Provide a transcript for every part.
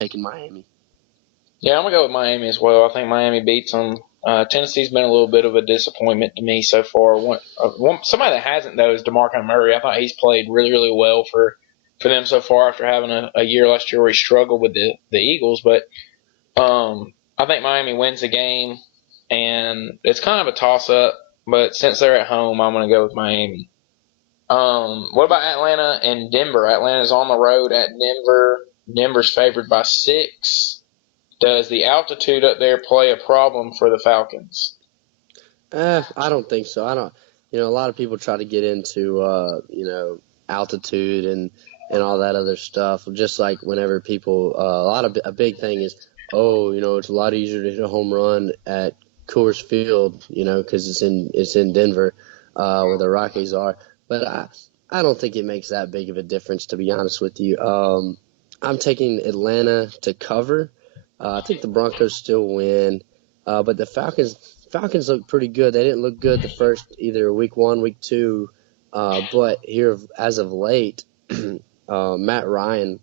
taking Miami. Yeah, I'm gonna go with Miami as well. I think Miami beats them. Tennessee's been a little bit of a disappointment to me so far. Somebody that hasn't though is DeMarco Murray. I thought he's played really, really well for them so far after having a year last year where he struggled with the Eagles. But I think Miami wins the game, and it's kind of a toss up. But since they're at home, I'm gonna go with Miami. What about Atlanta and Denver? Atlanta's on the road at Denver. Denver's favored by 6. Does the altitude up there play a problem for the Falcons? I don't think so. I don't. A lot of people try to get into altitude and all that other stuff. Just like whenever people, a big thing is, oh, it's a lot easier to hit a home run at Coors Field, because it's in Denver, where the Rockies are. But I don't think it makes that big of a difference, to be honest with you. I'm taking Atlanta to cover. I think the Broncos still win, but the Falcons look pretty good. They didn't look good the first either week 1, week 2, but here as of late, Matt Ryan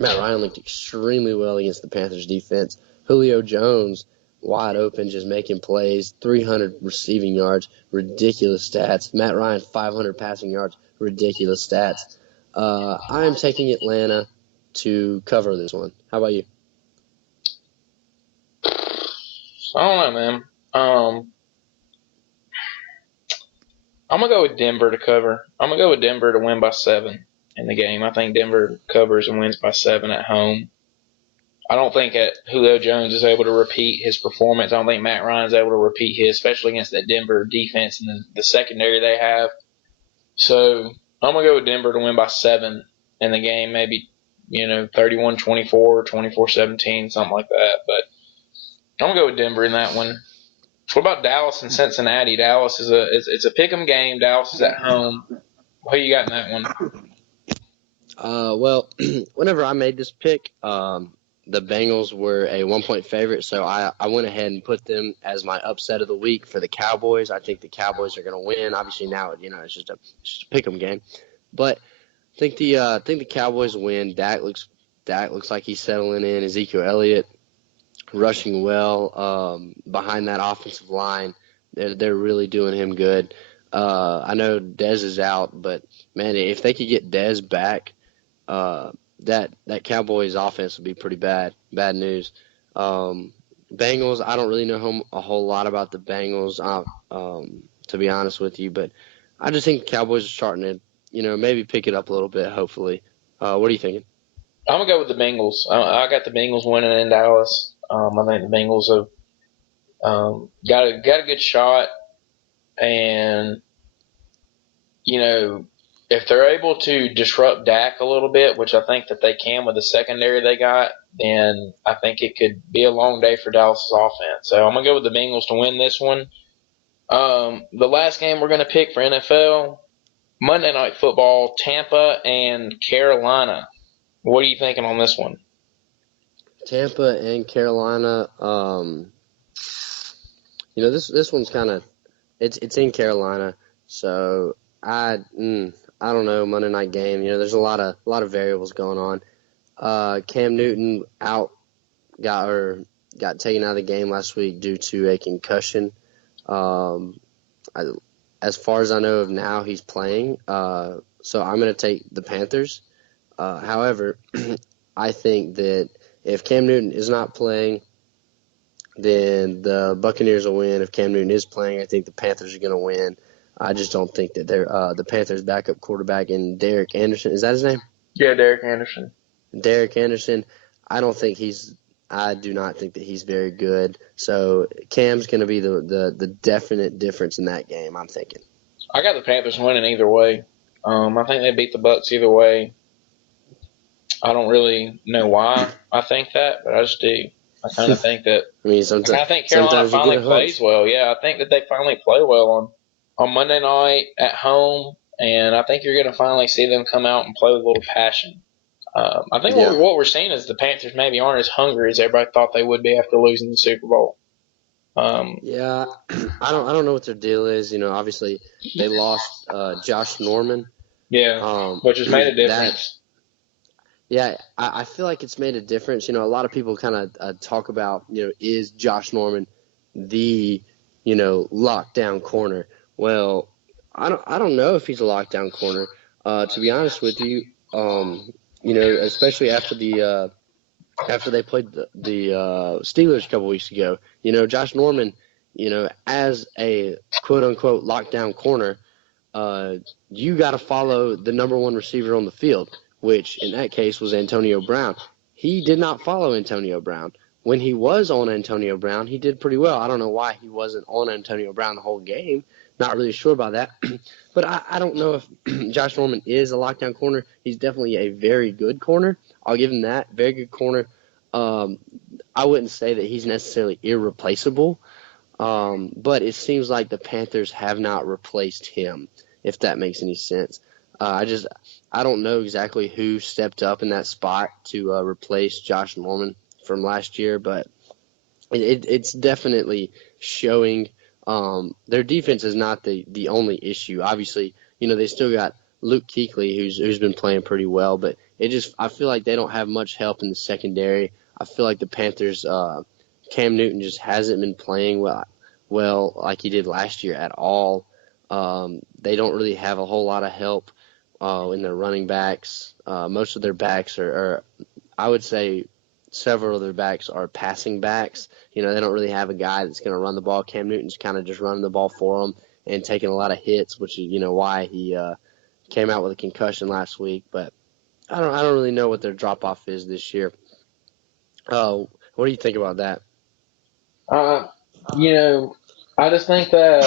looked extremely well against the Panthers defense. Julio Jones wide open, just making plays, 300 receiving yards, ridiculous stats. Matt Ryan 500 passing yards, ridiculous stats. I am taking Atlanta to cover this one. How about you? I don't know, man. I'm gonna go with Denver to cover. I'm gonna go with Denver to win by 7 in the game. I think Denver covers and wins by 7 at home. I don't think that Julio Jones is able to repeat his performance. I don't think Matt Ryan is able to repeat his, especially against that Denver defense and the secondary they have. So I'm gonna go with Denver to win by 7 in the game, maybe 31-24, 24-17, something like that. But I'm gonna go with Denver in that one. What about Dallas and Cincinnati? Dallas it's a pick'em game. Dallas is at home. Who you got in that one? Well, whenever I made this pick, the Bengals were a 1-point favorite, so I went ahead and put them as my upset of the week for the Cowboys. I think the Cowboys are going to win. Obviously now, it's just a pick 'em game, but I think the Cowboys win. Dak looks like he's settling in. Ezekiel Elliott rushing well behind that offensive line. They're really doing him good. I know Dez is out, but man, if they could get Dez back, uh, that Cowboys offense would be pretty bad. Bad news. Um, Bengals, I don't really know a whole lot about the Bengals, to be honest with you, but I just think the Cowboys are starting to, maybe pick it up a little bit, hopefully. What are you thinking? I'm gonna go with the Bengals. I got the Bengals winning in Dallas. I think the Bengals have got a good shot, and if they're able to disrupt Dak a little bit, which I think that they can with the secondary they got, then I think it could be a long day for Dallas' offense. So I'm gonna go with the Bengals to win this one. The last game we're gonna pick for NFL Monday Night Football, Tampa and Carolina. What are you thinking on this one? Tampa and Carolina. This one's kind of it's in Carolina, so I don't know, Monday night game. There's a lot of variables going on. Cam Newton got taken out of the game last week due to a concussion. Um, I, as far as I know of now, he's playing. So I'm going to take the Panthers. However, I think that if Cam Newton is not playing, then the Buccaneers will win. If Cam Newton is playing, I think the Panthers are going to win. I just don't think that they're the Panthers' backup quarterback and Derek Anderson. Is that his name? Yeah, Derek Anderson. Derek Anderson. I don't think he's. I do not think that he's very good. So Cam's going to be the definite difference in that game, I'm thinking. I got the Panthers winning either way. I think they beat the Bucks either way. I don't really know why I think that, but I just do. I kind of think that. I mean, I kind of think Carolina sometimes you get finally a hunch. plays well. Yeah, I think that they finally play well on Monday night at home, and I think you're going to finally see them come out and play with a little passion. I think Yeah. what we're seeing is the Panthers maybe aren't as hungry as everybody thought they would be after losing the Super Bowl. Yeah, I don't know what their deal is. Obviously they lost Josh Norman. Yeah, Um, which has made a that difference. Yeah, I feel like it's made a difference. A lot of people kind of talk about, is Josh Norman the, lockdown corner? Well, I don't know if he's a lockdown corner. To be honest with you, especially after they played the Steelers a couple weeks ago, Josh Norman, as a quote unquote lockdown corner, uh, you got to follow the number one receiver on the field, which in that case was Antonio Brown. He did not follow Antonio Brown. When he was on Antonio Brown, he did pretty well. I don't know why he wasn't on Antonio Brown the whole game. Not really sure about that. But I don't know if Josh Norman is a lockdown corner. He's definitely a very good corner. I'll give him that. Very good corner. Um, I wouldn't say that he's necessarily irreplaceable, but it seems like the Panthers have not replaced him, if that makes any sense. I don't know exactly who stepped up in that spot to replace Josh Norman from last year, but it's definitely showing. Their defense is not the only issue. Obviously, they still got Luke Kuechly, who's been playing pretty well, but I feel like they don't have much help in the secondary. I feel like the Panthers, Cam Newton just hasn't been playing well like he did last year at all. They don't really have a whole lot of help in their running backs. Most of their backs are, I would say, several of their backs are passing backs. They don't really have a guy that's going to run the ball. Cam Newton's kind of just running the ball for them and taking a lot of hits, which is why he came out with a concussion last week. But I don't really know what their drop off is this year. What do you think about that? Uh, you know, I just think that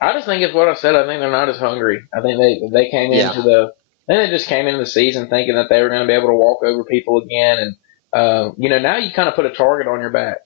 I just think it's what I said. I think they're not as hungry. I think they came Yeah, into I think they just came into the season thinking that they were going to be able to walk over people again, and now you kind of put a target on your back.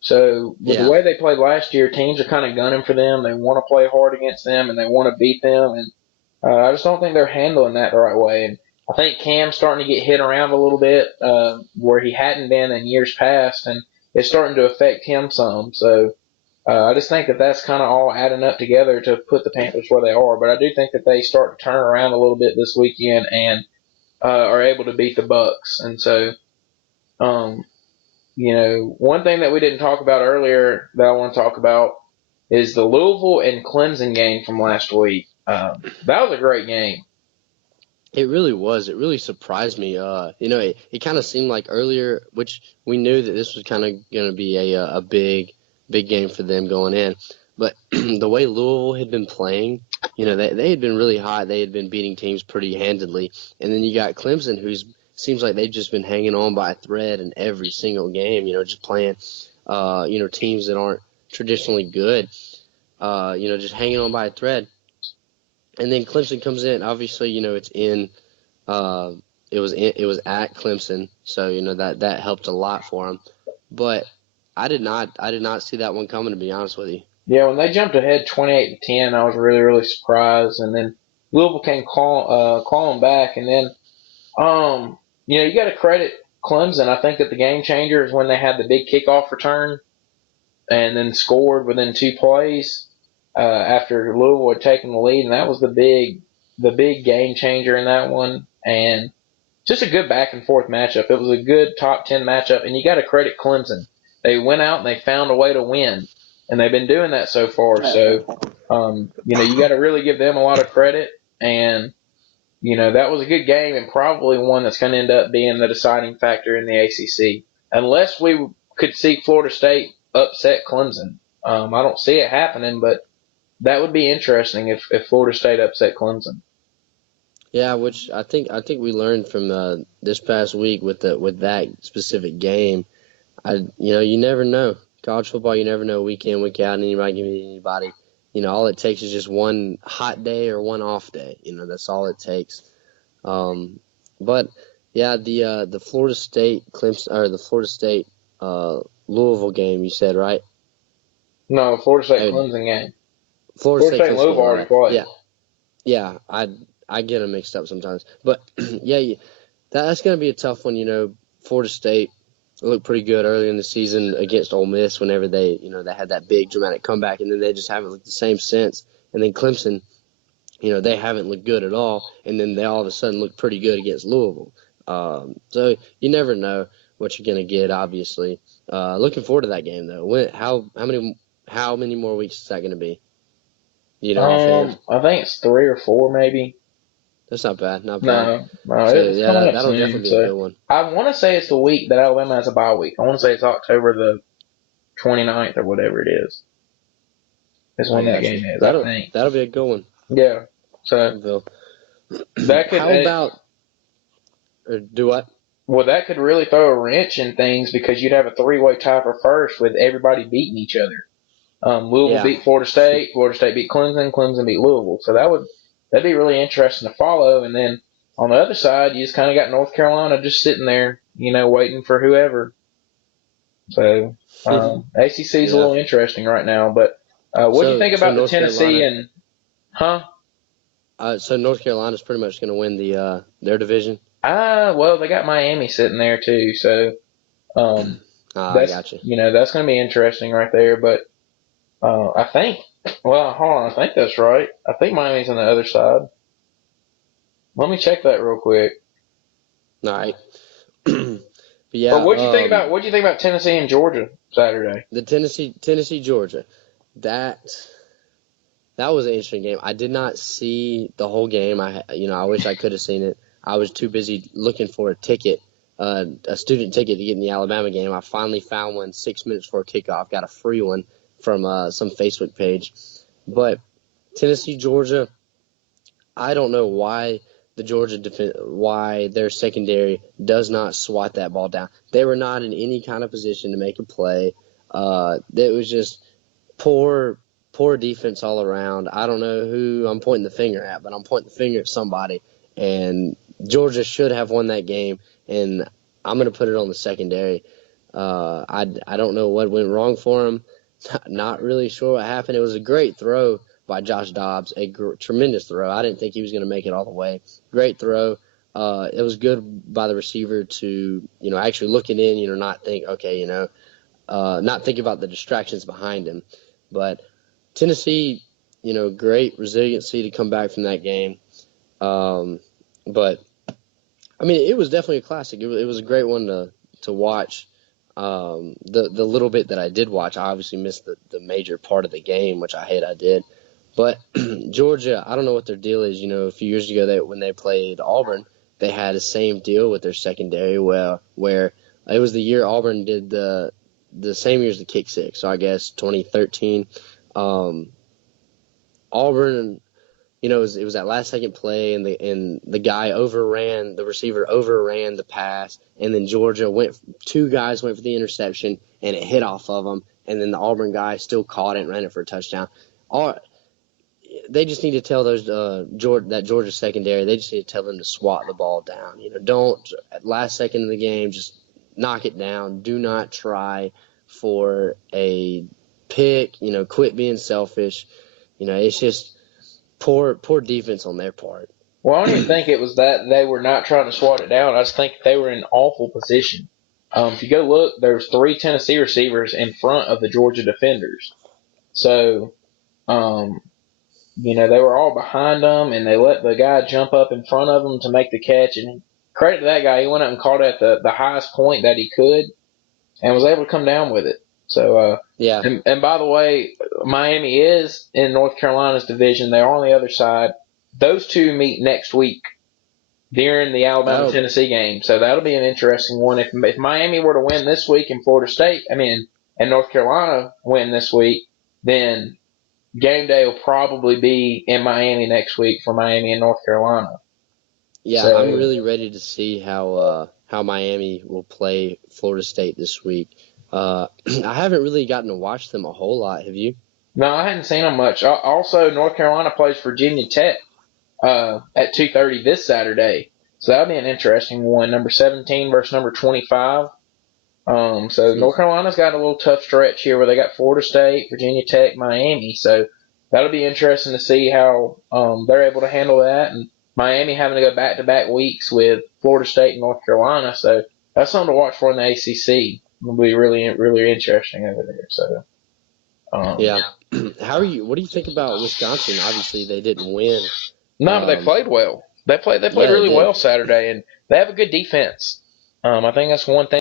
So with the yeah, way they played last year, teams are kind of gunning for them. They want to play hard against them, and they want to beat them. And I just don't think they're handling that the right way. And I think Cam's starting to get hit around a little bit where he hadn't been in years past, and it's starting to affect him some. So I just think that that's kind of all adding up together to put the Panthers where they are. But I do think that they start to turn around a little bit this weekend and are able to beat the Bucks. And so, um, one thing that we didn't talk about earlier that I want to talk about is the Louisville and Clemson game from last week. That was a great game. it really was. It really surprised me. It kind of seemed like earlier, which we knew that this was kind of going to be a big game for them going in. But the way Louisville had been playing, they had been really hot. They had been beating teams pretty handedly. And then you got Clemson, who's seems like they've just been hanging on by a thread in every single game, just playing, teams that aren't traditionally good, just hanging on by a thread. And then Clemson comes in. Obviously, it's in, uh, it was at Clemson, so that helped a lot for them. But I did not see that one coming, to be honest with you. Yeah, when they jumped ahead 28-10, I was really, really surprised. And then Louisville came calling back. And then, you got to credit Clemson. I think that the game changer is when they had the big kickoff return and then scored within 2 plays after Louisville had taken the lead. And that was the big game changer in that one. And just a good back and forth matchup. It was a good top 10 matchup. And you got to credit Clemson. They went out and they found a way to win. And they've been doing that so far. So, you got to really give them a lot of credit. And, that was a good game and probably one that's going to end up being the deciding factor in the ACC. Unless we could see Florida State upset Clemson. I don't see it happening, but that would be interesting if Florida State upset Clemson. Yeah, which I think we learned from this past week with that specific game. You never know. College football, you never know week in, week out, anybody can beat anybody. All it takes is just one hot day or one off day. That's all it takes. But yeah, the Florida State Clemson or the Florida State Louisville game, you said, right? No, Florida State Clemson game. Florida State and Louisville already right? played. Yeah. I get them mixed up sometimes. But yeah, that's going to be a tough one. Florida State looked pretty good early in the season against Ole Miss whenever they had that big dramatic comeback, and then they just haven't looked the same since. And then Clemson, they haven't looked good at all, and then they all of a sudden look pretty good against Louisville. So you never know what you're going to get, obviously. Looking forward to that game, though. How many more weeks is that going to be? Offhand? I think it's 3 or 4 maybe. That's not bad, not bad. No, So, it's yeah, coming up that'll soon. definitely be a So good one. I want to say it's the week that Alabama has a bye week. I want to say it's October the 29th or whatever it is. Is when that game is, I think. That'll be a good one. Yeah. So that could. How about or do what? Well, that could really throw a wrench in things because you'd have a 3-way tie for first with everybody beating each other. Louisville beat Florida State beat Clemson beat Louisville. So that'd be really interesting to follow. And then on the other side, you just kind of got North Carolina just sitting there, waiting for whoever. So ACC is a little interesting right now. But what do you think about the Tennessee and So North Carolina's pretty much going to win their division. Well, they got Miami sitting there too, so I got you. That's going to be interesting right there. But I think, well, hold on, I think that's right. I think Miami's on the other side. Let me check that real quick. All right. But what do you think about Tennessee and Georgia Saturday? The Tennessee Georgia, that was an interesting game. I did not see the whole game. I wish I could have seen it. I was too busy looking for a ticket, a student ticket to get in the Alabama game. I finally found one 6 minutes before kickoff. Got a free one from some Facebook page. But Tennessee, Georgia, I don't know why why their secondary does not swat that ball down. They were not in any kind of position to make a play. It was just poor defense all around. I don't know who I'm pointing the finger at, but I'm pointing the finger at somebody. And Georgia should have won that game, and I'm going to put it on the secondary. I don't know what went wrong for him. Not really sure what happened. It was a great throw by Josh Dobbs, tremendous throw. I didn't think he was going to make it all the way. Great throw. It was good by the receiver to, actually looking in, not think, okay, not think about the distractions behind him. But Tennessee, great resiliency to come back from that game. But I mean, it was definitely a classic. It was a great one to watch. The little bit that I did watch, I obviously missed the major part of the game, which I hate I did. But Georgia, I don't know what their deal is. A few years ago when they played Auburn, they had the same deal with their secondary, where it was the year Auburn did the same year as the kick six. So I guess 2013. Auburn, it was that last second play, and the receiver overran the pass, and then Georgia two guys went for the interception, and it hit off of them, and then the Auburn guy still caught it and ran it for a touchdown. They just need to tell that Georgia secondary, they just need to tell them to swat the ball down. Don't at last second of the game just knock it down. Do not try for a pick. Quit being selfish. It's just poor defense on their part. Well, I don't even think it was that they were not trying to swat it down. I just think they were in awful position. If you go look, there's 3 Tennessee receivers in front of the Georgia defenders. So, they were all behind them, and they let the guy jump up in front of them to make the catch. And credit to that guy, he went up and caught it at the highest point that he could and was able to come down with it. So, yeah. And by the way, Miami is in North Carolina's division. They're on the other side. Those two meet next week during the Alabama-Tennessee game. So that'll be an interesting one. If Miami were to win this week and and North Carolina win this week, then game day will probably be in Miami next week for Miami and North Carolina. Yeah, so, I'm really ready to see how Miami will play Florida State this week. I haven't really gotten to watch them a whole lot. Have you? No, I hadn't seen them much. Also, North Carolina plays Virginia Tech at 2:30 this Saturday. So that'll be an interesting one. Number 17 versus number 25. So North Carolina's got a little tough stretch here where they got Florida State, Virginia Tech, Miami. So that'll be interesting to see how they're able to handle that. And Miami having to go back-to-back weeks with Florida State and North Carolina. So that's something to watch for in the ACC. It'll be really, really interesting over there. So Yeah. How are you? What do you think about Wisconsin? Obviously, they didn't win. No, but they played well. They played Yeah, they really did. well Saturday, and they have a good defense. I think that's one thing